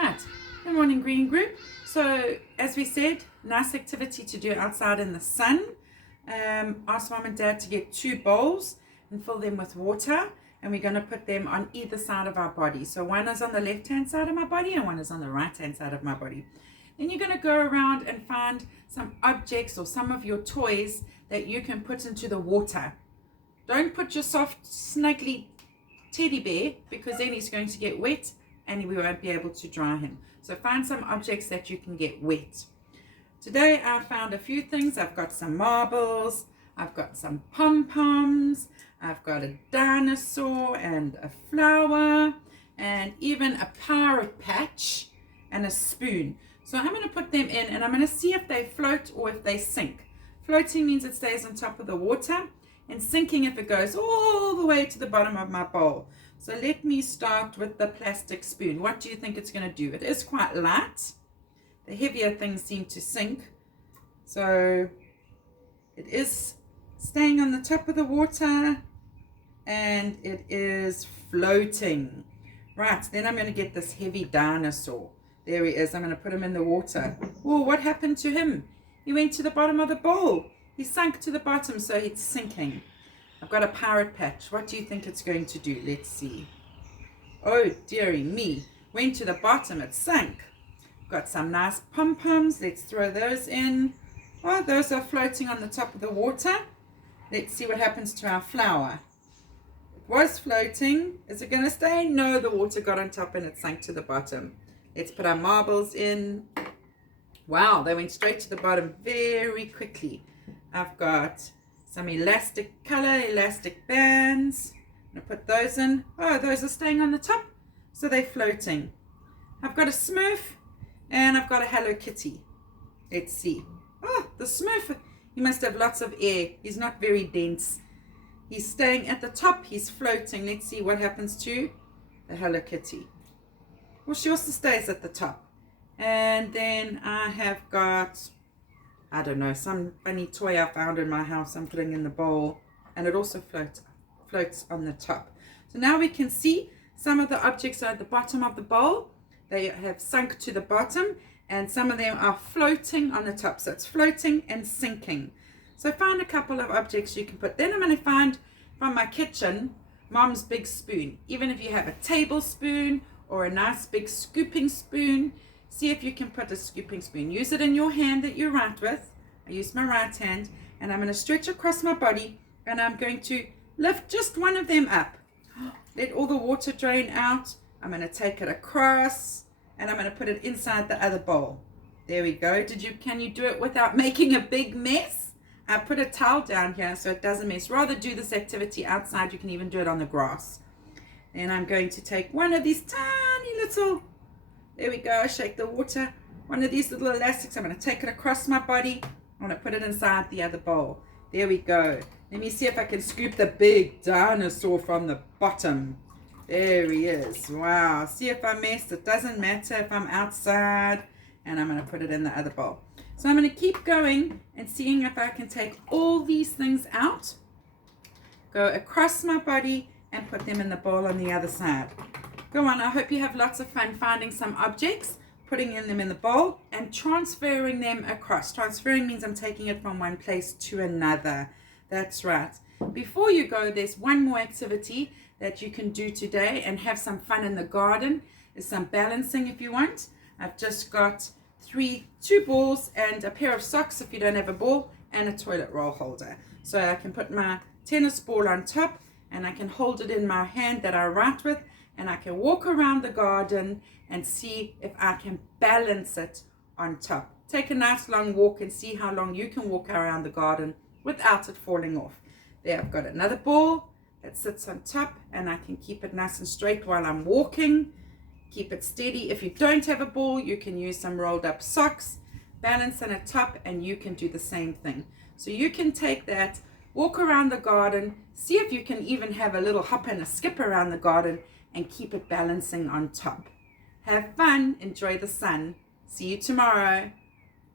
Right, good morning Green Group. So as we said, nice activity to do outside in the sun. Ask mom and dad to get 2 bowls and fill them with water, and we're going to put them on either side of our body. So one is on the left hand side of my body and one is on the right hand side of my body. Then you're going to go around and find some objects or some of your toys that you can put into the water. Don't put your soft snuggly teddy bear, because then he's going to get wet and we won't be able to dry him. So find some objects that you can get wet. Today I found a few things. I've got some marbles, I've got some pom-poms, I've got a dinosaur and a flower, and even a pirate patch and a spoon. So I'm going to put them in and I'm going to see if they float or if they sink. Floating means it stays on top of the water, and sinking if it goes all the way to the bottom of my bowl. So let me start with the plastic spoon. What do you think it's going to do? It is quite light. The heavier things seem to sink. So it is staying on the top of the water and it is floating. Right, then I'm going to get this heavy dinosaur. There he is. I'm going to put him in the water. Oh, what happened to him? He went to the bottom of the bowl. He sunk to the bottom, so it's sinking. I've got a pirate patch. What do you think it's going to do? Let's see. Oh, dearie me. Went to the bottom, it sank. Got some nice pom-poms. Let's throw those in. Oh, those are floating on the top of the water. Let's see what happens to our flower. It was floating. Is it going to stay? No, the water got on top and it sank to the bottom. Let's put our marbles in. Wow, they went straight to the bottom very quickly. I've got some elastic color, elastic bands. I'm going to put those in. Oh, those are staying on the top, so they're floating. I've got a Smurf and I've got a Hello Kitty. Let's see. Oh, the Smurf, he must have lots of air. He's not very dense. He's staying at the top, he's floating. Let's see what happens to the Hello Kitty. Well, she also stays at the top. And then I have got, I don't know, some funny toy I found in my house I'm putting in the bowl, and it also floats on the top. So now we can see some of the objects are at the bottom of the bowl. They have sunk to the bottom, and some of them are floating on the top. So it's floating and sinking. So find a couple of objects you can put. Then I'm going to find from my kitchen Mom's big spoon. Even if you have a tablespoon or a nice big scooping spoon, see if you can put a scooping spoon. Use it in your hand that you write with. I use my right hand, and I'm going to stretch across my body, and I'm going to lift just one of them up. Let all the water drain out. I'm going to take it across, and I'm going to put it inside the other bowl. There we go. Can you do it without making a big mess? I put a towel down here so it doesn't mess. Rather do this activity outside. You can even do it on the grass. And I'm going to take one of these tiny little, there we go, shake the water. One of these little elastics, I'm going to take it across my body. I'm going to put it inside the other bowl. There we go. Let me see if I can scoop the big dinosaur from the bottom. There he is. Wow. See if I messed. It doesn't matter if I'm outside. And I'm going to put it in the other bowl. So I'm going to keep going and seeing if I can take all these things out. Go across my body and put them in the bowl on the other side. Go on, I hope you have lots of fun finding some objects, putting them in the bowl, and transferring them across. Transferring means I'm taking it from one place to another. That's right. Before you go, there's one more activity that you can do today and have some fun in the garden. There's some balancing if you want. I've just got 2 balls and a pair of socks if you don't have a ball, and a toilet roll holder. So I can put my tennis ball on top, and I can hold it in my hand that I write with, and I can walk around the garden and see if I can balance it on top. Take a nice long walk and see how long you can walk around the garden without it falling off. There, I've got another ball that sits on top, and I can keep it nice and straight while I'm walking. Keep it steady. If you don't have a ball, you can use some rolled up socks, balance on a top, and you can do the same thing. So you can take that, walk around the garden, see if you can even have a little hop and a skip around the garden and keep it balancing on top. Have fun, enjoy the sun. See you tomorrow.